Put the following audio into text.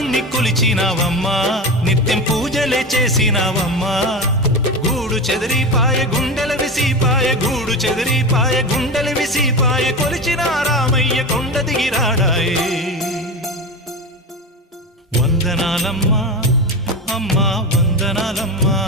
రాముణ్ణి కొలిచినావమ్మా నిత్యం పూజలే చేసినావమ్మా గూడు చెదిరిపాయ గుండెల విసిపాయ గూడు చెదిరిపాయ గుండెల విసిపాయ కొలిచిన రామయ్య కొండ దిగిరాడాయే వందనాలమ్మా అమ్మా వందనాలమ్మా